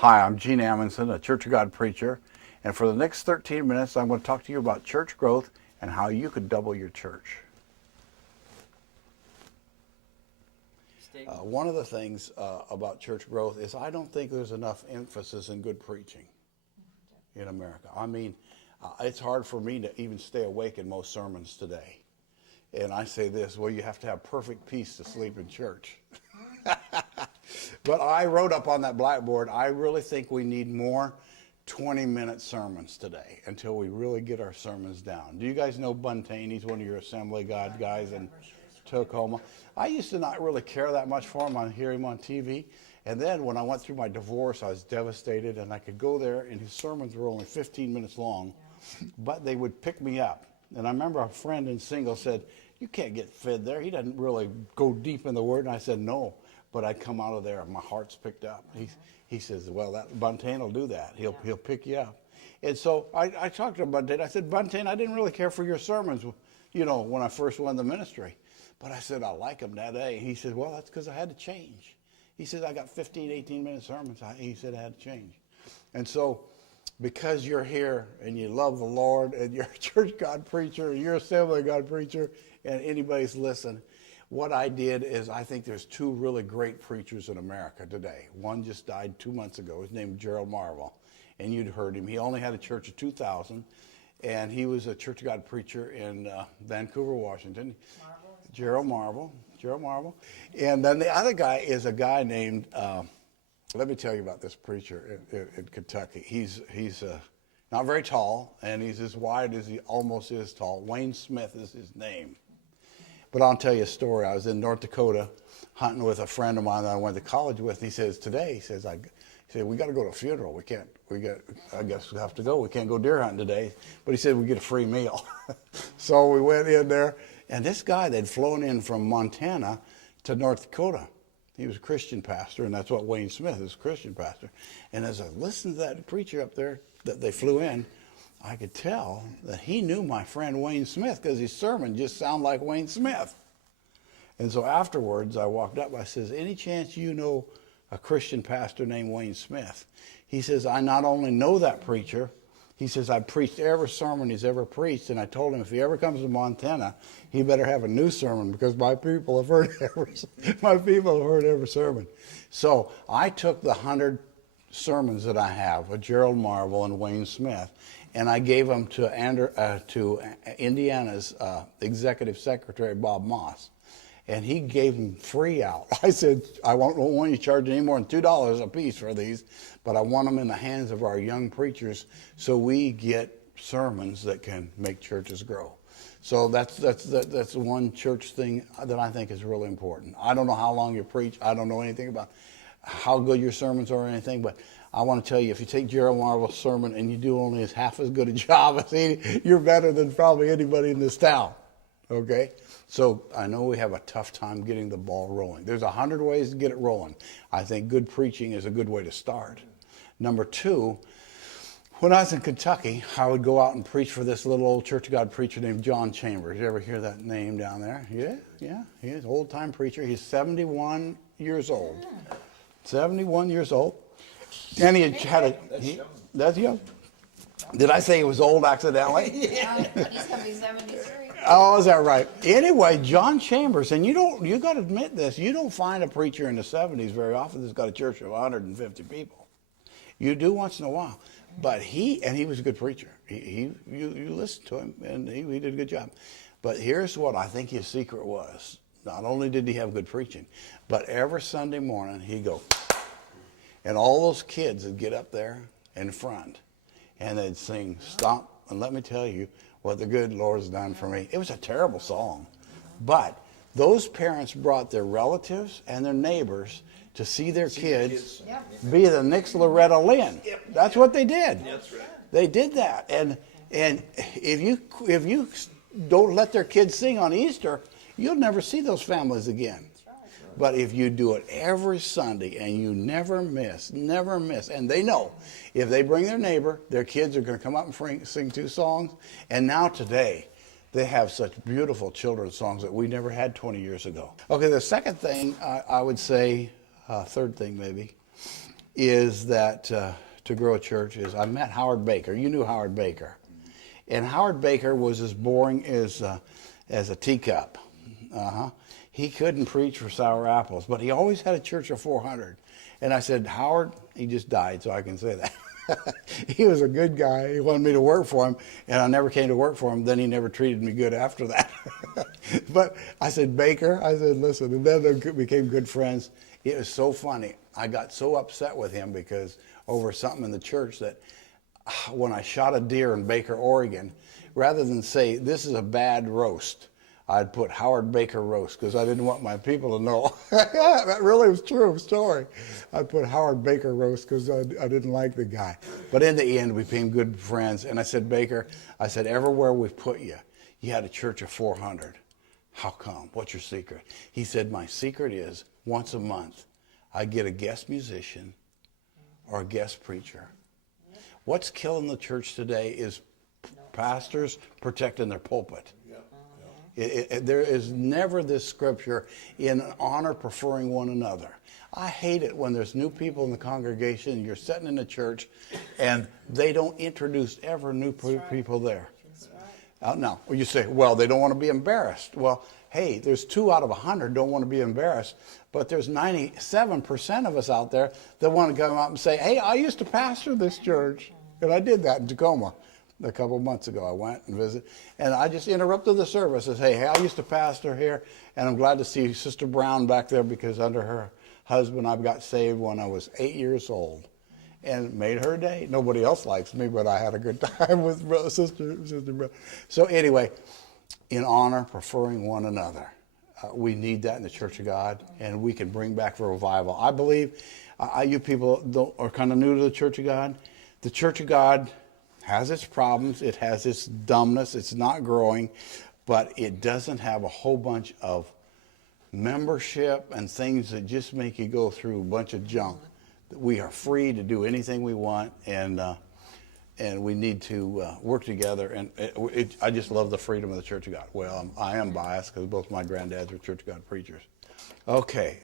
Hi, I'm Gene Amundsen, a Church of God preacher, and for the next 13 minutes, I'm going to talk to you about church growth and how you could double your church. One of the things about church growth is I don't think there's enough emphasis in good preaching in America. I mean, it's hard for me to even stay awake in most sermons today. And I say this, well, you have to have perfect peace to sleep in church. But I wrote up on that blackboard, I really think we need more 20-minute sermons today until we really get our sermons down. Do you guys know Buntain? He's one of your Assembly God guys in Tacoma. I used to not really care that much for him. I hear him on TV. And then when I went through my divorce, I was devastated, and I could go there, and his sermons were only 15 minutes long, but they would pick me up. And I remember a friend in Single said, "You can't get fed there. He doesn't really go deep in the Word." And I said, "No." But I come out of there and my heart's picked up. He says, "Well, that Buntain will do that. He'll pick you up." And so I talked to Buntain. I said, "Buntain, I didn't really care for your sermons, when I first went in the ministry. But I said, I like them that day." He said, "Well, that's because I had to change." He said, "I got 15, 18-minute sermons." He said, "I had to change." And so because you're here and you love the Lord and you're a Church God preacher, you're a Assembly God preacher, and anybody's listening, what I did is I think there's two really great preachers in America today. One just died 2 months ago. His name is Gerald Marvel, and you'd heard him. He only had a church of 2,000, and he was a Church of God preacher in Vancouver, Washington. Gerald Marvel. And then the other guy is a guy named, let me tell you about this preacher in Kentucky. He's not very tall, and he's as wide as he almost is tall. Wayne Smith is his name. But I'll tell you a story. I was in North Dakota hunting with a friend of mine that I went to college with. He says, "Today," he said, "we got to go to a funeral. I guess we have to go. We can't go deer hunting today." But he said, "We get a free meal." So we went in there, and this guy, they'd flown in from Montana to North Dakota. He was a Christian pastor, and that's what Wayne Smith is, a Christian pastor. And as I listened to that preacher up there that they flew in, I could tell that he knew my friend Wayne Smith because his sermon just sounded like Wayne Smith. And so afterwards, I walked up. I says, "Any chance you know a Christian pastor named Wayne Smith?" He says, "I not only know that preacher," he says, "I've preached every sermon he's ever preached." And I told him if he ever comes to Montana, he better have a new sermon because my people have heard every sermon. So I took the 100 sermons that I have with Gerald Marvel and Wayne Smith, and I gave them to Indiana's executive secretary, Bob Moss. And he gave them free out. I said, "I won't want you to charge any more than $2 a piece for these, but I want them in the hands of our young preachers so we get sermons that can make churches grow." So that's one church thing that I think is really important. I don't know how long you preach. I don't know anything about how good your sermons are or anything, but I want to tell you, if you take Gerald Marvel's sermon and you do only half as good a job as he, you're better than probably anybody in this town. Okay? So I know we have a tough time getting the ball rolling. There's 100 ways to get it rolling. I think good preaching is a good way to start. Number two, when I was in Kentucky, I would go out and preach for this little old Church of God preacher named John Chambers. You ever hear that name down there? Yeah. He's an old-time preacher. He's 71 years old. 71 years old. And he had that's young. Did I say he was old accidentally? Yeah, he's going to be 73. Oh, is that right? Anyway, John Chambers, and you got to admit this, you don't find a preacher in the 70s very often that's got a church of 150 people. You do once in a while. But he was a good preacher. You listened to him, and he did a good job. But here's what I think his secret was. Not only did he have good preaching, but every Sunday morning he'd go, and all those kids would get up there in front, and they'd sing, "Stop and let me tell you what the good Lord's done for me." It was a terrible song. But those parents brought their relatives and their neighbors to see their kids be the next Loretta Lynn. That's what they did. That's right. They did that. And if you don't let their kids sing on Easter, you'll never see those families again. But if you do it every Sunday and you never miss, and they know if they bring their neighbor, their kids are going to come up and sing 2 songs. And now today, they have such beautiful children's songs that we never had 20 years ago. Okay, the second thing I would say, third thing maybe, is that to grow a church is I met Howard Baker. You knew Howard Baker. And Howard Baker was as boring as a teacup. He couldn't preach for sour apples, but he always had a church of 400. And I said, Howard, he just died, so I can say that. He was a good guy. He wanted me to work for him, and I never came to work for him. Then he never treated me good after that. But I said, Baker, I said, listen, and then they became good friends. It was so funny. I got so upset with him because over something in the church that when I shot a deer in Baker, Oregon, rather than say, this is a bad roast, I'd put Howard Baker roast because I didn't want my people to know. That really was true story. I put Howard Baker roast because I didn't like the guy. But in the end, we became good friends. And I said, Baker, I said, everywhere we've put you, you had a church of 400. How come? What's your secret? He said, my secret is once a month, I get a guest musician or a guest preacher. What's killing the church today is pastors protecting their pulpit. There is never this scripture in honor preferring one another. I hate it when there's new people in the congregation and you're sitting in the church and they don't introduce ever new people there. Now, you say, well, they don't want to be embarrassed. Well, hey, there's 2 out of 100 don't want to be embarrassed, but there's 97% of us out there that want to come out and say, hey, I used to pastor this church. And I did that in Tacoma. A couple of months ago, I went and visited, and I just interrupted the service and said, hey, I used to pastor here, and I'm glad to see Sister Brown back there because under her husband, I got saved when I was 8 years old and made her day. Nobody else likes me, but I had a good time with Sister Brown. So anyway, in honor, preferring one another. We need that in the Church of God, and we can bring back the revival. I believe you people are kind of new to the Church of God. The Church of God has its problems, it has its dumbness, it's not growing, but it doesn't have a whole bunch of membership and things that just make you go through a bunch of junk. We are free to do anything we want, and we need to work together. And I just love the freedom of the Church of God. Well, I am biased because both my granddads were Church of God preachers. Okay.